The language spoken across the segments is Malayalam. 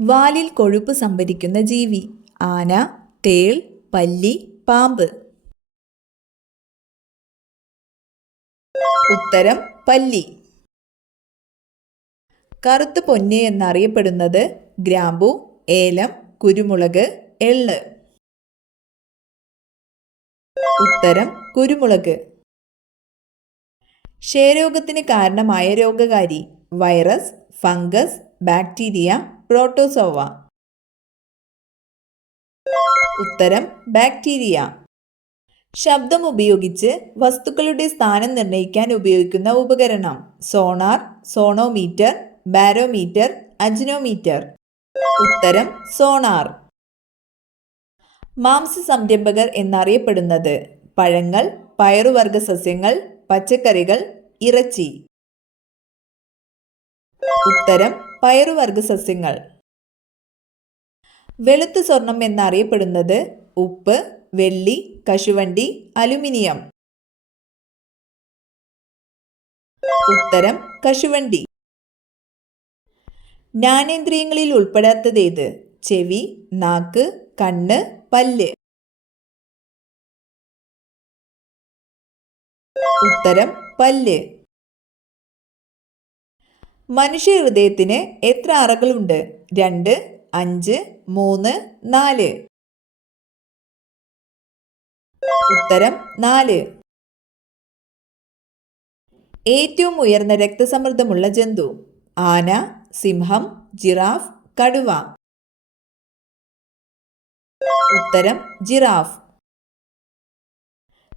വാലിൽ കൊഴുപ്പ് സംഭരിക്കുന്ന ജീവി. ആന, തേൾ, പല്ലി, പാമ്പ്. ഉത്തരം പല്ലി. കറുത്ത പൊന്ന് എന്നറിയപ്പെടുന്നത് ഗ്രാമ്പു, ഏലം, കുരുമുളക്, എള്ള്. ഉത്തരം കുരുമുളക്. ക്ഷയരോഗത്തിന് കാരണമായ രോഗകാരി. Virus, fungus, bacteria, protozoa. ഉത്തരം ബാക്ടീരിയ. ശബ്ദം ഉപയോഗിച്ച് വസ്തുക്കളുടെ സ്ഥാനം നിർണ്ണയിക്കാൻ ഉപയോഗിക്കുന്ന ഉപകരണം. സോണാർ, സോണോമീറ്റർ, ബാരോമീറ്റർ, അജ്നോമീറ്റർ. ഉത്തരം സോണാർ. മാംസസംരംഭകർ എന്നറിയപ്പെടുന്നത് പഴങ്ങൾ, പയറുവർഗ സസ്യങ്ങൾ, പച്ചക്കറികൾ, ഇറച്ചി. ഉത്തരം പയറുവർഗ സസ്യങ്ങൾ. വെളുത്ത സ്വർണം എന്നറിയപ്പെടുന്നത് ഉപ്പ്, വെള്ളി, കശുവണ്ടി, അലുമിനിയം. ഉത്തരം കശുവണ്ടി. ജ്ഞാനേന്ദ്രിയങ്ങളിൽ ഉൾപ്പെടാത്തതേത്? ചെവി, നാക്ക്, കണ്ണ്, പല്ല്. ഉത്തരം പല്ല്. മനുഷ്യ ഹൃദയത്തിന് എത്ര അറകളുണ്ട്? 2, 5, 3, 4. ഉത്തരം 4. ഏറ്റവും ഉയർന്ന രക്തസമ്മർദ്ദമുള്ള ജന്തു? ആന, സിംഹം, ജിറാഫ്, കടുവ. ഉത്തരം ജിറാഫ്.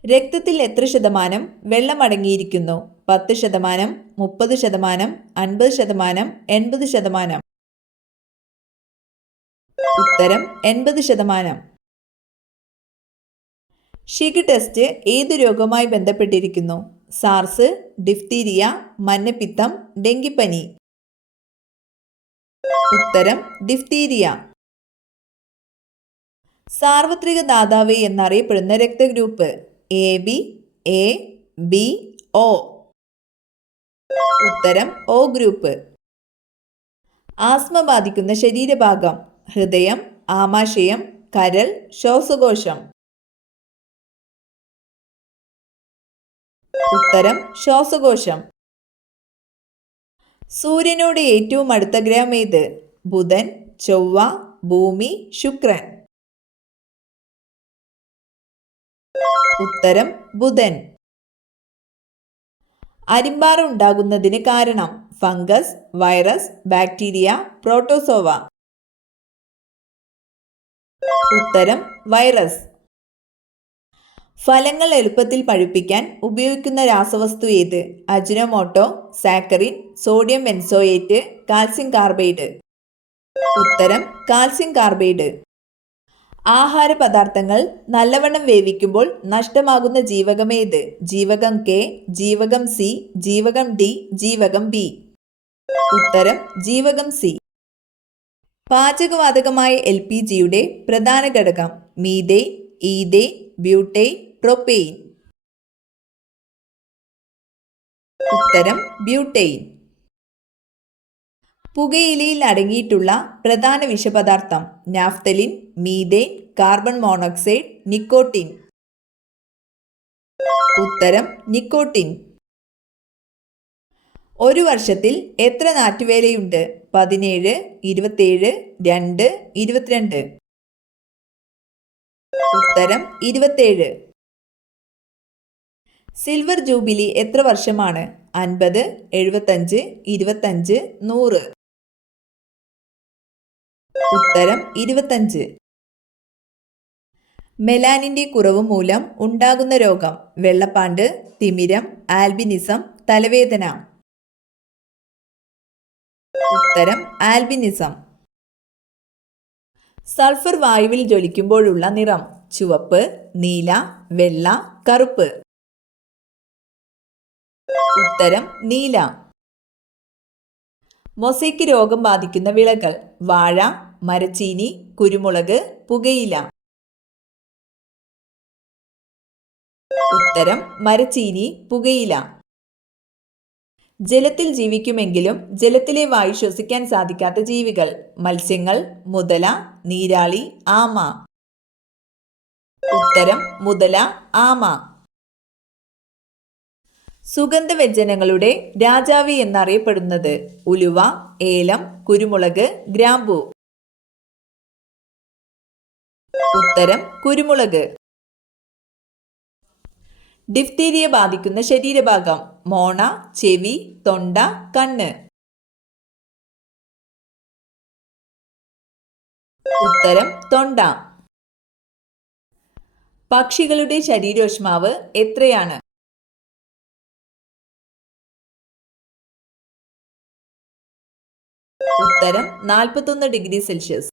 രക്തത്തിൽ എത്ര ശതമാനം വെള്ളം അടങ്ങിയിരിക്കുന്നു? 10%, 30%, 50%, 80%. ഉത്തരം 80%. ഷിഗ് ടെസ്റ്റ് ഏതു രോഗവുമായി ബന്ധപ്പെട്ടിരിക്കുന്നു? സാർസ്, ഡിഫ്തീരിയ, മഞ്ഞപ്പിത്തം, ഡെങ്കിപ്പനി. ഉത്തരം ഡിഫ്തീരിയ. സാർവത്രിക ദാതാവ് എന്നറിയപ്പെടുന്ന രക്തഗ്രൂപ്പ്? AB, A, B, O. ഉത്തരം O ഗ്രൂപ്പ്. ആസ്മ ബാധിക്കുന്ന ശരീരഭാഗം? ഹൃദയം, ആമാശയം, കരൾ, ശ്വാസകോശം. ഉത്തരം ശ്വാസകോശം. സൂര്യനോട് ഏറ്റവും അടുത്ത ഗ്രഹം ഏത്? ബുധൻ, ചൊവ്വ, ഭൂമി, ശുക്രൻ. ഉത്തരം ബുധൻ. അരിമ്പാറ ഉണ്ടാകുന്നതിന് കാരണം? Fungus, virus, bacteria, protozoa. ഉത്തരം വൈറസ്. ഫലങ്ങൾ എളുപ്പത്തിൽ പഴുപ്പിക്കാൻ ഉപയോഗിക്കുന്ന രാസവസ്തു ഏത്? Ajinomoto, saccharin, sodium benzoate, calcium carbide. ഉത്തരം കാൽസ്യം കാർബൈഡ്. ആഹാര പദാർത്ഥങ്ങൾ നല്ലവണ്ണം വേവിക്കുമ്പോൾ നഷ്ടമാകുന്ന ജീവകമേത്? ജീവകം K, ജീവകം C, ജീവകം D, ജീവകം B. ഉത്തരം ജീവകം C. പാചകവാതകമായ LPGയുടെ പ്രധാന ഘടകം? Methane, ethane, butane, propane. ഉത്തരം ബ്യൂട്ടെയ്ൻ. പുകയിലയിൽ അടങ്ങിയിട്ടുള്ള പ്രധാന വിഷപദാർത്ഥം? Naphthalene, methane, carbon monoxide, nicotine. ഉത്തരം നിക്കോട്ടിൻ. ഒരു വർഷത്തിൽ എത്ര ഞാറ്റുവേലയുണ്ട്? 17, 27, 2, 22. ഉത്തരം 27. സിൽവർ ജൂബിലി എത്ര വർഷമാണ്? 50, 75, 25, 100. ഉത്തരം 25. മെലാനിന്റെ കുറവ് മൂലം ഉണ്ടാകുന്ന രോഗം? വെള്ളപ്പാണ്ട്, തിമിരം, ആൽബിനിസം, തലവേദന. ഉത്തരം ആൽബിനിസം. സൾഫർ വായുവിൽ ജ്വലിക്കുമ്പോഴുള്ള നിറം? ചുവപ്പ്, നീല, വെള്ള, കറുപ്പ്. ഉത്തരം നീല. മൊസൈക്ക് രോഗം ബാധിക്കുന്ന വിളകൾ? വാഴ, മരച്ചീനി, കുരുമുളക്, പുകയില. ഉത്തരം മരച്ചീനി, പുകയില. ജലത്തിൽ ജീവിക്കുമെങ്കിലും ജലത്തിലെ വായു ശ്വസിക്കാൻ സാധിക്കാത്ത ജീവികൾ. മത്സ്യങ്ങൾ, മുതല, നീരാളി, ആമ. ഉത്തരം മുതല, ആമ. സുഗന്ധവ്യഞ്ജനങ്ങളുടെ രാജാവ് എന്നറിയപ്പെടുന്നത്. ഉലുവ, ഏലം, കുരുമുളക്, ഗ്രാമ്പു. ഉത്തരം കുരുമുളക്. ഡിഫ്തീരിയ ബാധിക്കുന്ന ശരീരഭാഗം. മോണ, ചെവി, തൊണ്ട, കണ്ണ്. ഉത്തരം തൊണ്ട. പക്ഷികളുടെ ശരീരോഷ്മാവ് എത്രയാണ്? ഉത്തരം 41 ഡിഗ്രി സെൽഷ്യസ്.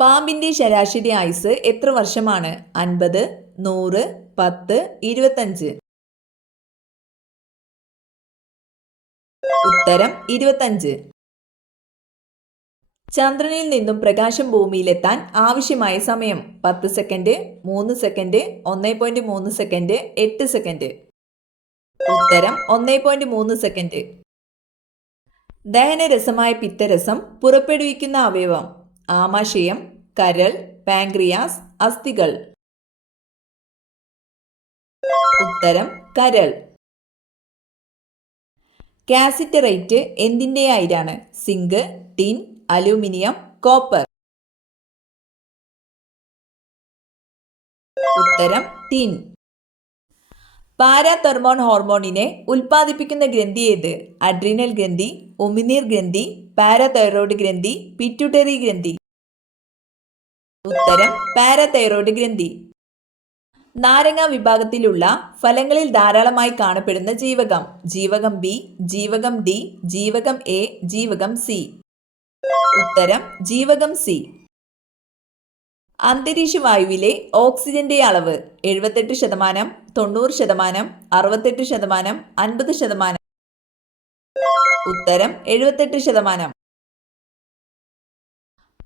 പാമ്പിന്റെ ശരാശരി ആയുസ് എത്ര വർഷമാണ്? 50, 100, 10, 25. ഉത്തരം 25. ചന്ദ്രനിൽ നിന്നും പ്രകാശം ഭൂമിയിലെത്താൻ ആവശ്യമായ സമയം. 10 സെക്കൻഡ്, 3 സെക്കൻഡ്, 1.3 സെക്കൻഡ്, 8 സെക്കൻഡ്. ഉത്തരം 1.3 സെക്കൻഡ്. ദഹനരസമായ പിത്തരസം പുറപ്പെടുവിക്കുന്ന അവയവം. ആമാശയം, കരൾ, പാൻക്രിയാസ്, അസ്ഥികൾ. ഉത്തരം കരൾ. കാസിറ്ററൈറ്റ് എന്തിന്റെ അയിരാണ്? Zinc, tin, aluminium, copper. ഉത്തരം ടിൻ. പാരാതെർമോൺ ഹോർമോണിനെ ഉൽപ്പാദിപ്പിക്കുന്ന ഗ്രന്ഥി ഏത്? അഡ്രീനൽ ഗ്രന്ഥി, ഉമിനീർ ഗ്രന്ഥി, പാരാതൈറോയ്ഡ് ഗ്രന്ഥി, പിറ്റ്യൂട്ടറി ഗ്രന്ഥി. ഉത്തരം പാരാതൈറോയ്ഡ് ഗ്രന്ഥി. നാരങ്ങ വിഭാഗത്തിലുള്ള ഫലങ്ങളിൽ ധാരാളമായി കാണപ്പെടുന്ന ജീവകം. ജീവകം ബി, ജീവകം ഡി, ജീവകം എ, ജീവകം സി. ഉത്തരം ജീവകം സി. അന്തരീക്ഷവായുവിലെ ഓക്സിജന്റെ അളവ് 78%, 90%, 68%, 50%. ഉത്തരം 78%.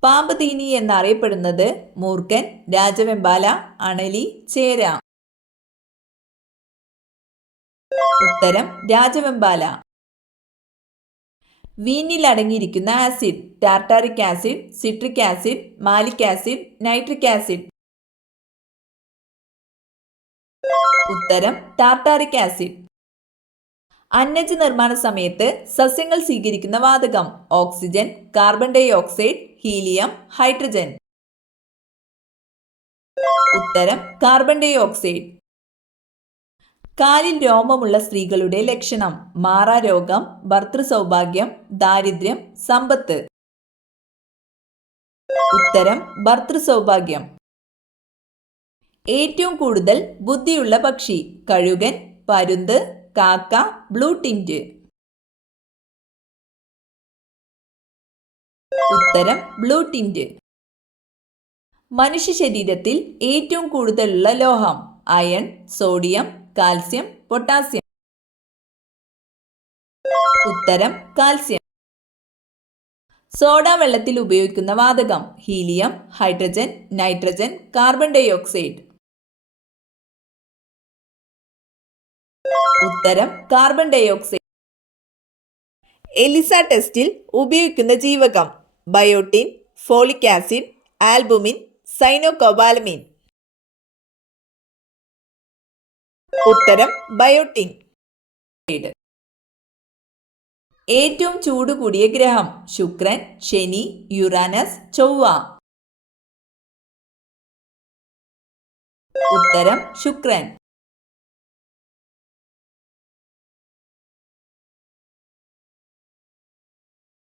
പാമ്പ് തീനി എന്നറിയപ്പെടുന്നത്. മൂർഖൻ, രാജവെമ്പാല, അണലി, ചേര. ഉത്തരം രാജവെമ്പാല. വീനിൽ അടങ്ങിയിരിക്കുന്ന acid. Tartaric acid, citric acid, malic acid, nitric acid. ഉത്തരം ടാർട്ടാറിക് ആസിഡ്. അന്നജ നിർമ്മാണ സമയത്ത് സസ്യങ്ങൾ സ്വീകരിക്കുന്ന വാതകം. Oxygen, carbon dioxide, helium, hydrogen. ഉത്തരം കാർബൺ ഡൈ ഓക്സൈഡ്. കാലിൽ രോമമുള്ള സ്ത്രീകളുടെ ലക്ഷണം. മാറാരോഗം, ഭർതൃസൗഭാഗ്യം, ദാരിദ്ര്യം, സമ്പത്ത്. ഉത്തരം ഭർതൃസൗഭാഗ്യം. ഏറ്റവും കൂടുതൽ ബുദ്ധിയുള്ള പക്ഷി. കഴുകൻ, പരുന്ത്, കാക്ക, ബ്ലൂ ടിന്റ്. ഉത്തരം ബ്ലൂ ടിന്റ്. മനുഷ്യ ശരീരത്തിൽ ഏറ്റവും കൂടുതലുള്ള ലോഹം. Iron, sodium, calcium, potassium. ഉത്തരം കാൽസ്യം. സോഡ വെള്ളത്തിൽ ഉപയോഗിക്കുന്ന വാതകം. Helium, hydrogen, nitrogen, carbon dioxide. ഉത്തരം കാർബൺ ഡൈ ഓക്സൈഡ്. എലിസ ടെസ്റ്റിൽ ഉപയോഗിക്കുന്ന ജീവകം. Biotin, folic acid, albumin, cyanocobalamin. ഉത്തരം ബയോട്ടിൻ. ഏറ്റവും ചൂട് കൂടിയ ഗ്രഹം. ശുക്രൻ, ശനി, യുറാനസ്, ചൊവ്വ. ഉത്തരം ശുക്രൻ.